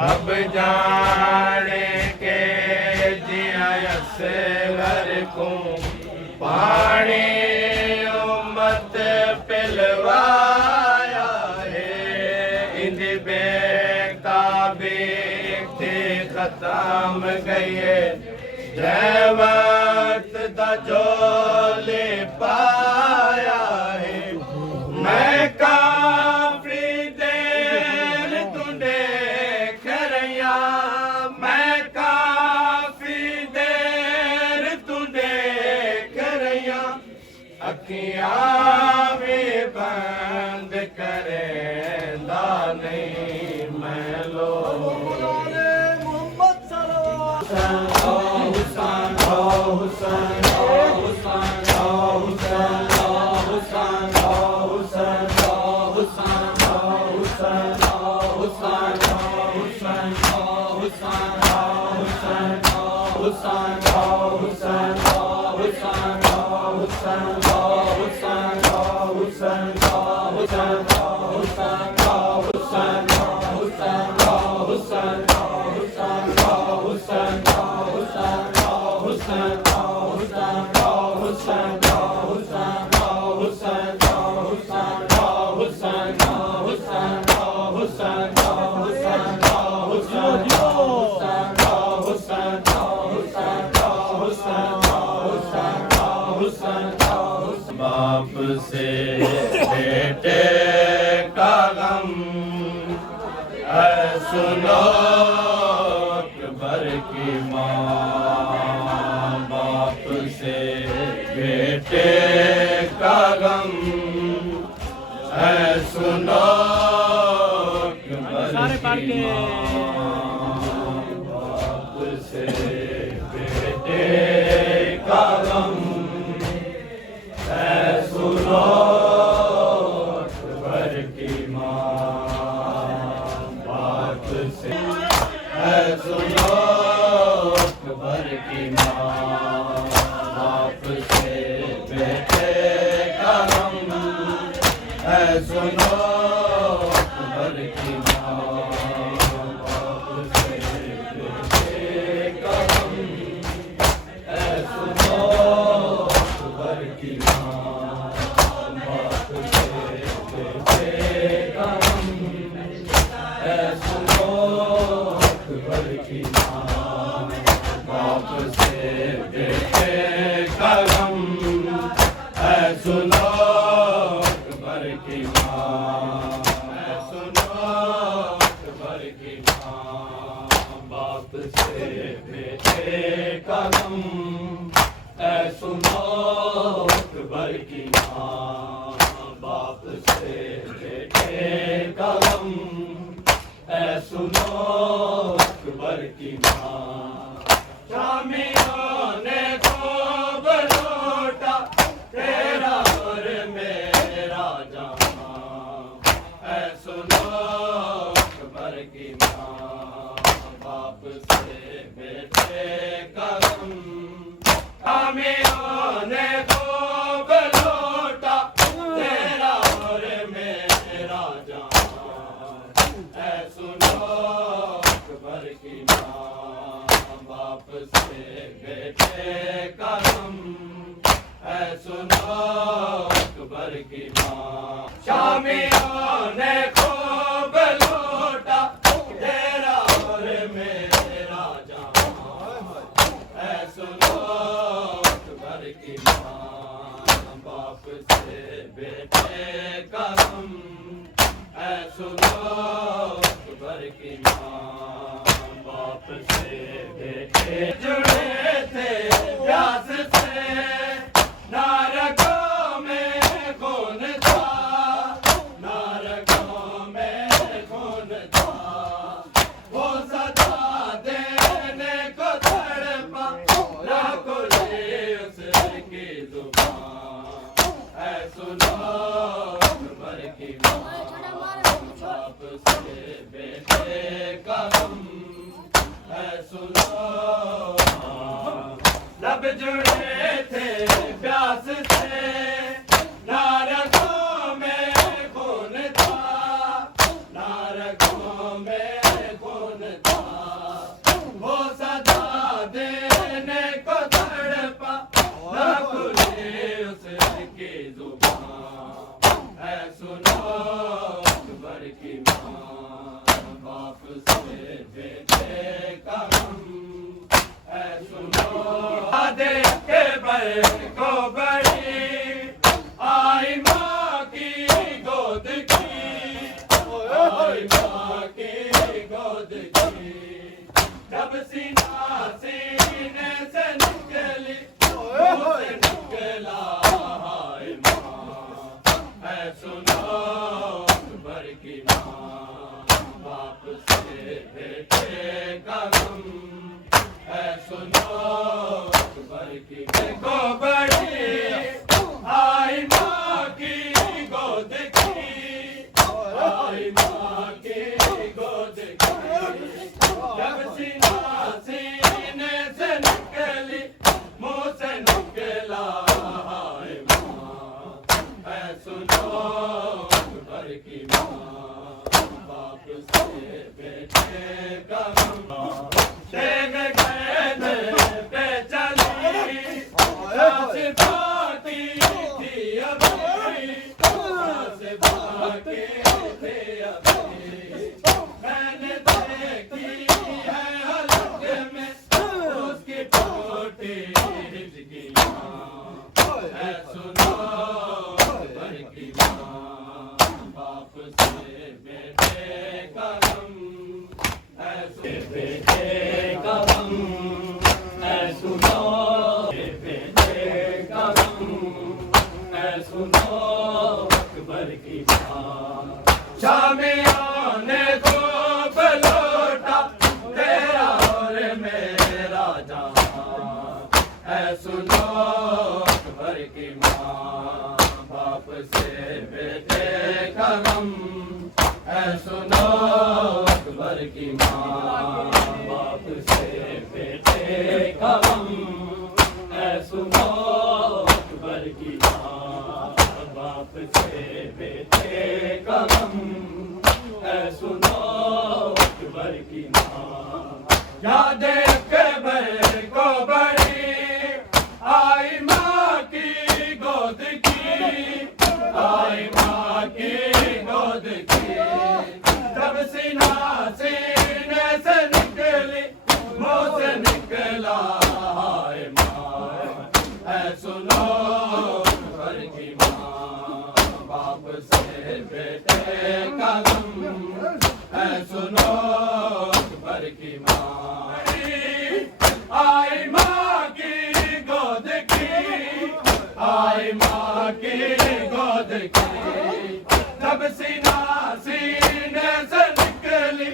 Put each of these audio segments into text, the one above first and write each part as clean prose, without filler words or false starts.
अब जाने के जिया असगर को पानी उम्मत पिलवाया है। इंद बेकाबे थे खत्म गए जैवत दा जोले पाया है। मैं काफी देर तुंडे करया, मैं काफी देर तुंडे करया, अखियां भी बंद करेंदा नहीं मैं लो। बाप से बेटे का गम सुनो अकबर की माँ। बाप से बेटे का गम सुनो अकबर की माँ। बाप से बेटे का गम सुनो अकबर की माँ। बाप से सुनो अकबर की माँ। बाप से बेटे का गम सुनो अकबर की माँ। बाप से बेटे का गम सुनो अकबर की माँ। बाप से बेटे का गम सुनो अकबर की माँ। बाप से बेटे का गम सुनो अकबर की माँ। सुनो अकबर की माँ। बाप से बेटे का गम सुनो अकबर की माँ। बाप से बेटे का गम सुनो अकबर की माँ। शामियों ने खूब लूटा तेरा और मेरा जहाँ सुनो अकबर की माँ। बाप से बेटे का गम शामियों ने खूब लूटा तेरा और मेरा जहाँ सुनो अकबर की माँ। बाप से बेटे का गम सुनो अकबर की माँ। शामियों ने खूब लूटा तेरा और मेरा जहाँ सुनो अकबर की माँ। बाप से बेटे का गम सुनो अकबर की माँ। बाप से बेटे जुड़े थे प्यास से नारकों में खून था, नारकों में खून था। वो सदा देने को तड़पा लाखों ले उसकी जुबान सुनो अकबर की माँ। बाप से बेटे का गम सुनो। लब जुड़े थे प्यास से नारकों में खून था, नारकों में खून आई माँ की गोद की, जब सीना सीने से निकली मुँह से निकला हाय माँ, है सुनो अकबर की माँ, बाप से बेटे का गम, है सुनो अकबर की देखो बड़ी आई माँ की गोद की, आई माँ की गोद की, जब सीना सीने से निकली मुँह से निकला हाय माँ, है सुनो अकबर की माँ, बाप से बेटे का गम, देख गए पे चली सांस बाकी थी अभी, सांस बाकी थी अभी, मैंने देखी है हलक में उसकी टूटी हिचकियाँ, है सुनो अकबर की माँ, बाप से बेटे का गम, है बेटे का गम, है सुनो बेटे का गम, है सुनो अकबर की माँ, शामियाँ ने खूब लौटा तेरा और मेरा जहाँ, है सुनो अकबर की माँ, बाप से बेटे का गम, है सुनो अकबर की माँ, बाप से बेटे का गम, है सुनो अकबर की माँ, बाप से बेटे का गम, है सुनो अकबर की माँ, याद अकबर को बड़ी आई माँ की गोद की, आई माँ की गोद की, जब सीना सीने से निकली मुँह से निकला हाय माँ, है सुनो अकबर की माँ, बाप से बेटे का गम, है सुनो अकबर की माँ, आई माँ की गोद की, आई माँ की गोद की, जब सीना सीने से निकली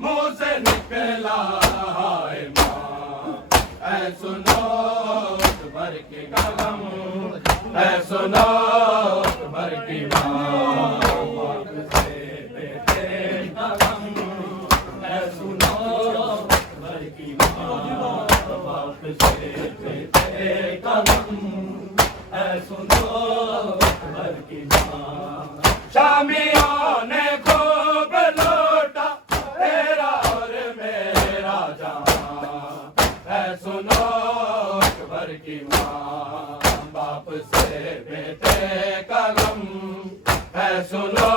मुँह से निकला हाय माँ, है सुनो अकबर की गम, है सुनो अकबर की माँ, बाप से बेटे का गम, है सुनो अकबर की माँ, बाप से बेटे का गम, है सुनो अकबर की माँ, शामियों ने खूब लौटा तेरा और मेरा जहाँ, है सुनो अकबर की माँ, बाप से बेटे का गम, है सुनो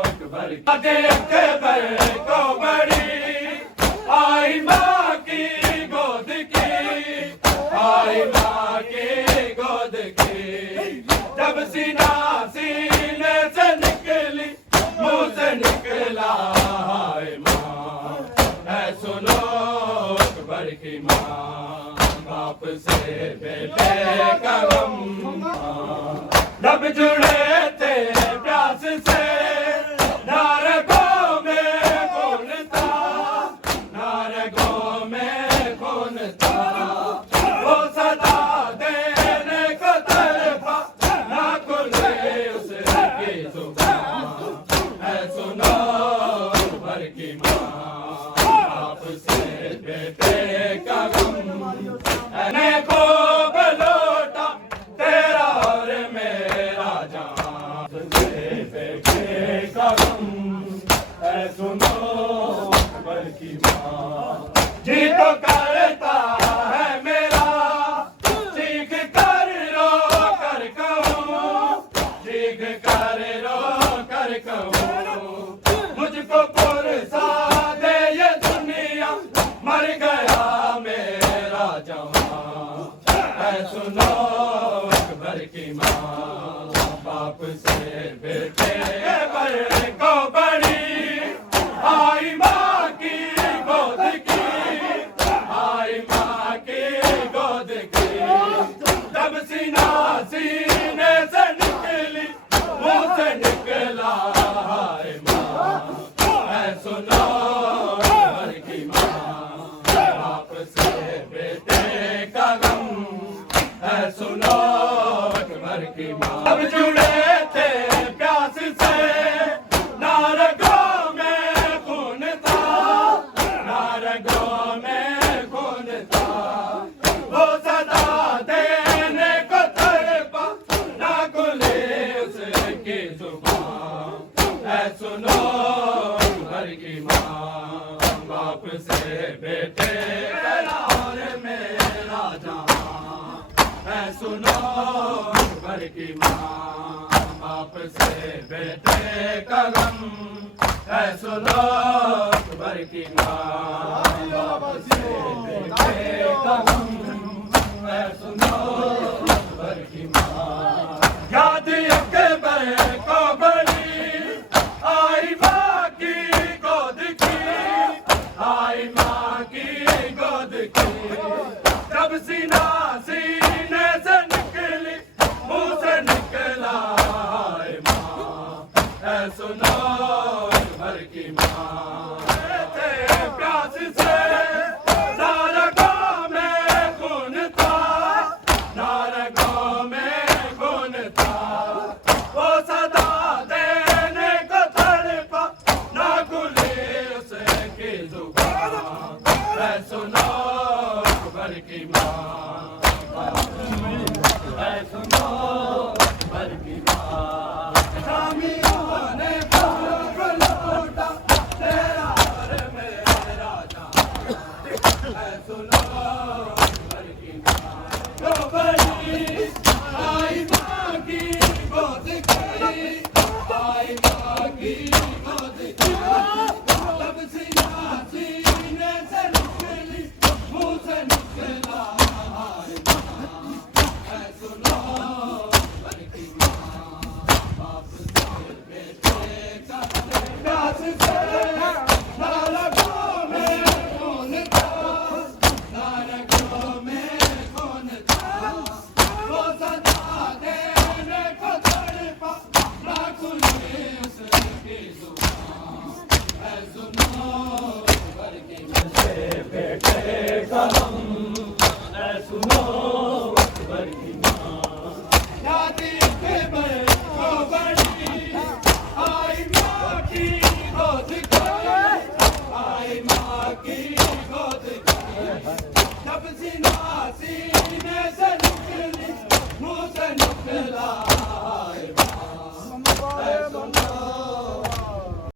अकबर की अकबर को बड़ी आई माँ की गोद की, आई माँ की गोद की, जब सीना सीने से निकली मुँह से निकला हाय माँ, है सुनो अकबर की माँ, बाप से बेटे का गम, जब जुड़े थे प्यास से नारगों में कौन था, नारगों में कौन था, वो सदा देने को तरफा ना खुले उसकी जुबान, है सुनो अकबर की माँ, बाप से बेटे का गम, ने खूब लौटा तेरा और मेरा जहाँ, से बेटे का गम, है सुनो अकबर की माँ, जी तो करता है मेरा चीख कर रो कर कहूँ, चीख कर रो कर कहूँ, मुझको पुरसा दे ये दुनिया, मर गया मेरा जवां, है सुनो अकबर की माँ, बाप से बेटे पर को बड़ी है सुनो घर की माँ, बाप से बेटे का गम है सुनो घर की माँ। अब जुड़े थे प्यास से ना रगों में खून था, ना रगों में खून था, वो सदा देने को तड़पा ना खुले उसकी जुबान है सुनो घर की माँ, बाप से बेटे करार मेरा जहाँ है सुनो घर की माँ, बाप से बेटे का गम है सुनो घर की माँ, बाप से बेटे का गम है सुनो घर की माँ। याद अकबर को बड़ी आई माँ की गोद की, आई माँ की गोद की, जब सीना सीने से निकली मुंह से निकला हाय माँ है सुनो घर की माँ। थे प्यास से ना रगों में खून था, ना रगों में खून था, वो सदा देने को तड़पा ना खुली उसकी जुबान है सुनो घर की माँ, है सुनो घर की माँ। शामियों ने खूब लूटा तेरा और मेरा जहाँ है सुनो घर की माँ। वो बड़ी आई माँ की गोद की, आई माँ की गोद की, तब सीना सीने से निकली मुंह से निकला हाय माँ है सुनो घर की माँ, बाप से बेटे का प्यास से ना रगों में खून था, ना रगों में खून था, वो सदा देने को तड़पा ना खुली उसकी जुबान है सुनो घर की माँ। से बेटे का गम है सुनो घर की माँ। याद